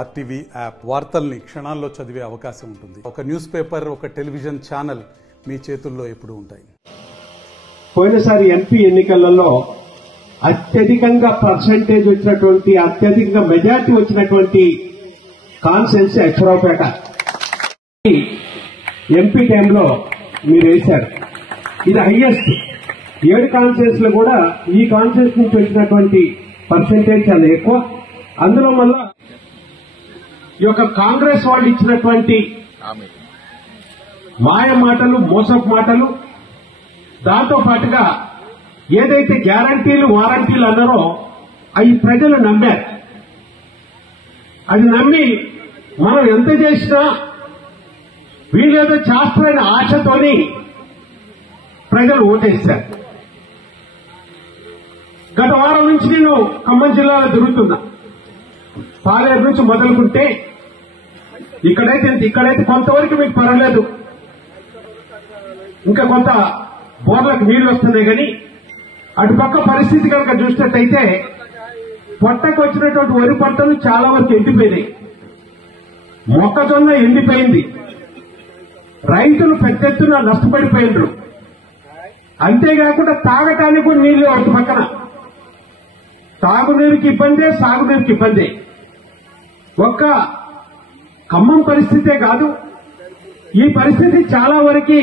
RTV app వార్తల్ని క్షణాల్లో చదివే అవకాశం ఉంటుంది. ఒక న్యూస్ పేపర్, ఒక టెలివిజన్ ఛానల్ మీ చేతుల్లో ఎప్పుడూ ఉంటాయి. పోయినసారి ఎంపీ ఎన్నికలలో అత్యధికంగా పర్సెంటేజ్ వచ్చినటువంటి, అత్యధికంగా మెజార్టీ వచ్చినటువంటి కాన్స్టిట్యున్సీ అక్షరావుపేట. ఎంపీ టైంలో మీరు వేశారు. ఇది హైయెస్ట్ 7 కాన్స్టిట్యున్సీ లో కూడా ఈ కాన్స్టిట్యున్సీ నుంచి వచ్చినటువంటి పర్సెంటేజ్ చాలా ఎక్కువ. అందులో మళ్ళా ఈ యొక్క కాంగ్రెస్ వాళ్ళు ఇచ్చినటువంటి మాయ మాటలు, మోసపు మాటలు, దాంతో పాటుగా ఏదైతే గ్యారంటీలు, వారంటీలు అన్నారో అవి ప్రజలు నమ్మారు. అది నమ్మి మనం ఎంత చేసినా వీళ్ళేదో చేస్తారనే ఆశతోని ప్రజలు ఓటేశారు. గత వారం నుంచి నేను ఖమ్మం జిల్లాలో తిరుగుతున్నా. పాలేరు నుంచి మొదలుకుంటే ఇక్కడైతే కొంతవరకు మీకు పర్వాలేదు, ఇంకా కొంత బోర్లకు నీళ్లు వస్తున్నాయి. కానీ అటుపక్క పరిస్థితి కనుక చూసినట్టయితే పొట్టకు వచ్చినటువంటి వరి పంటలు చాలా వరకు ఎండిపోయినాయి. మొక్కజొన్న ఎండిపోయింది. రైతులు పెద్ద ఎత్తున నష్టపడిపోయినారు. అంతేకాకుండా తాగటానికి కూడా నీళ్లు అటు పక్కన. తాగునీరుకి ఇబ్బందే, సాగునీరుకి ఇబ్బందే. ఒక్క ఖమ్మం పరిస్థితే కాదు, ఈ పరిస్థితి చాలా వరకు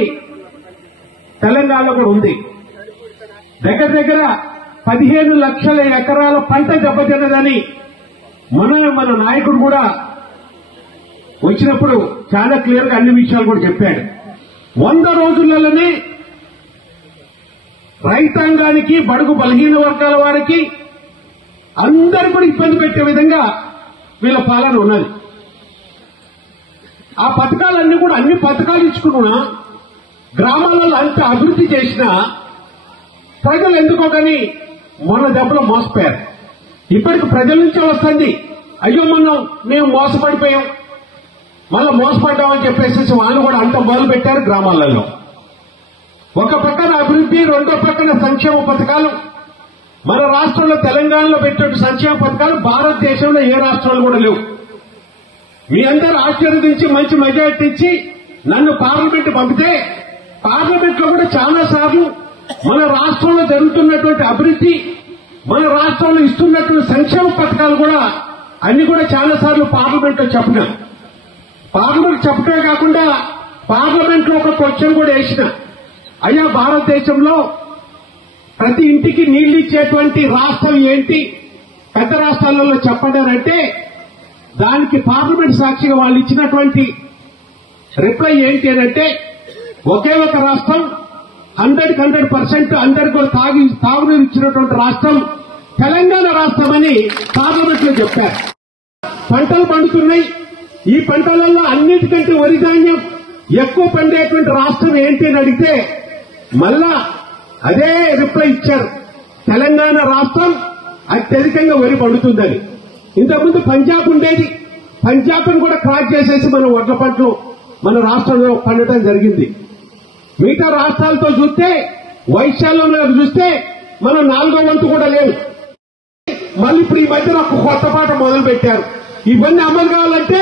తెలంగాణలో కూడా ఉంది. దగ్గర దగ్గర 15 లక్షల ఎకరాల పంట దెబ్బతిన్నదని మన నాయకుడు కూడా వచ్చినప్పుడు చాలా క్లియర్ గా అన్ని విషయాలు కూడా చెప్పాడు. 100 రోజులలోనే రైతాంగానికి, బడుగు బలహీన వర్గాల వారికి అందరూ కూడా ఇబ్బంది పెట్టే విధంగా వీళ్ళ పాలన ఉన్నది. ఆ పథకాలన్నీ కూడా అన్ని పథకాలు ఇచ్చుకున్నా, గ్రామాలలో అంత అభివృద్ధి చేసినా ప్రజలు ఎందుకో కానీ మొన్న దెబ్బలో మోసపోయారు. ఇప్పటికి ప్రజల నుంచే వస్తుంది, అయ్యో మేము మోసపడిపోయాం, మళ్ళా మోసపడ్డామని చెప్పేసి వాళ్ళు కూడా అంత మొదలు పెట్టారు గ్రామాలలో. ఒక పక్కన అభివృద్ధి, రెండో పక్కన సంక్షేమ పథకాలు. మన రాష్ట్రంలో తెలంగాణలో పెట్టిన సంక్షేమ పథకాలు భారతదేశంలో ఏ రాష్ట్రాలు కూడా లేవు. మీ అందరూ ఆశీర్వదించి మంచి మెజార్టీ ఇచ్చి నన్ను పార్లమెంట్ పంపితే పార్లమెంట్ లో కూడా చాలా సార్లు మన రాష్ట్రంలో జరుగుతున్నటువంటి అభివృద్ధి, మన రాష్ట్రంలో ఇస్తున్నటువంటి సంక్షేమ పథకాలు కూడా అన్ని కూడా చాలా సార్లు పార్లమెంట్ లో చెప్పినా. పార్లమెంట్ చెప్పడమే కాకుండా పార్లమెంట్ లో ఒక క్వశ్చన్ కూడా వేసిన, అయ్యా భారతదేశంలో ప్రతి ఇంటికి నీళ్లు ఇచ్చేటువంటి రాష్ట్రం ఏంటి, పెద్ద రాష్ట్రాలలో చెప్పండి అంటే దానికి పార్లమెంట్ సాక్షిగా వాళ్ళు ఇచ్చినటువంటి రిప్లై ఏంటి అంటే, ఒకే ఒక రాష్ట్రం 100% అందరికీ కూడా తాగునీరు ఇచ్చినటువంటి రాష్ట్రం తెలంగాణ రాష్ట్రం అని పార్లమెంట్ లో చెప్పారు. పంటలు పండుతున్నాయి. ఈ పంటలలో అన్నిటికంటే వరి ధాన్యం ఎక్కువ పండేటువంటి రాష్ట్రం ఏంటి అని అడిగితే మళ్ళా అదే రిప్లై ఇచ్చారు, తెలంగాణ రాష్ట్రం అత్యధికంగా వరి పండుతుందని. ఇంతకుముందు పంజాబ్ ఉండేది, పంజాబ్ను కూడా క్రాస్ చేసేసి మన వడ్ల పంటలు మన రాష్ట్రంలో పండటం జరిగింది. మిగతా రాష్ట్రాలతో చూస్తే, వైశాల్యంలో చూస్తే మనం 4వ వంతు కూడా లేవు. మళ్ళీ ఇప్పుడు ఈ మధ్యన ఒక కొత్త పాట మొదలు పెట్టారు, ఇవన్నీ అమలు కావాలంటే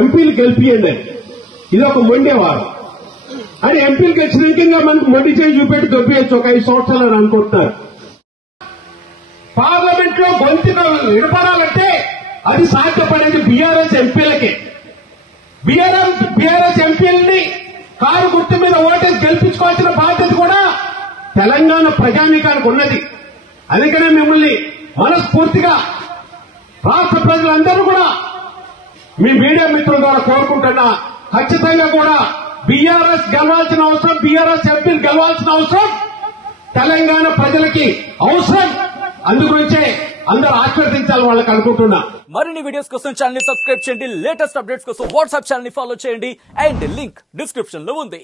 ఎంపీలు గెలిపియండి. ఇది ఒక మొండేవారు అని ఎంపీలు గెలిచినాక మనకు మొండి చేయి చూపెట్టి దొబ్బేయచ్చు ఒక 5 సంవత్సరాలు అని అనుకుంటున్నారు. పార్లమెంట్ లో గొంతుగా విడపడాలంటే అది సాధ్యపడేది బీఆర్ఎస్ ఎంపీలకే. బీఆర్ఎస్ ఎంపీలని కారు గుర్తు మీద ఓటేసి గెలిపించుకోవాల్సిన బాధ్యత కూడా తెలంగాణ ప్రజానీకానికి ఉన్నది. అందుకనే మిమ్మల్ని మనస్ఫూర్తిగా రాష్ట్ర ప్రజలందరూ కూడా మీ మీడియా మిత్రుల ద్వారా కోరుకుంటున్నా, ఖచ్చితంగా కూడా బీఆర్ఎస్ గెలవాల్సిన అవసరం, బీఆర్ఎస్ ఎంపీలు గెలవాల్సిన అవసరం తెలంగాణ ప్రజలకి అవసరం. అందుగురించే అందరూ ఆశీర్వదించాలి వాళ్ళకి అనుకుంటున్నా. మరిన్ని వీడియోస్ కోసం ఛానల్ ని సబ్స్క్రైబ్ చేయండి. లేటెస్ట్ అప్డేట్స్ కోసం వాట్సాప్ ఛానల్ ని ఫాలో చేయండి. అండ్ లింక్ డిస్క్రిప్షన్ లో ఉంది.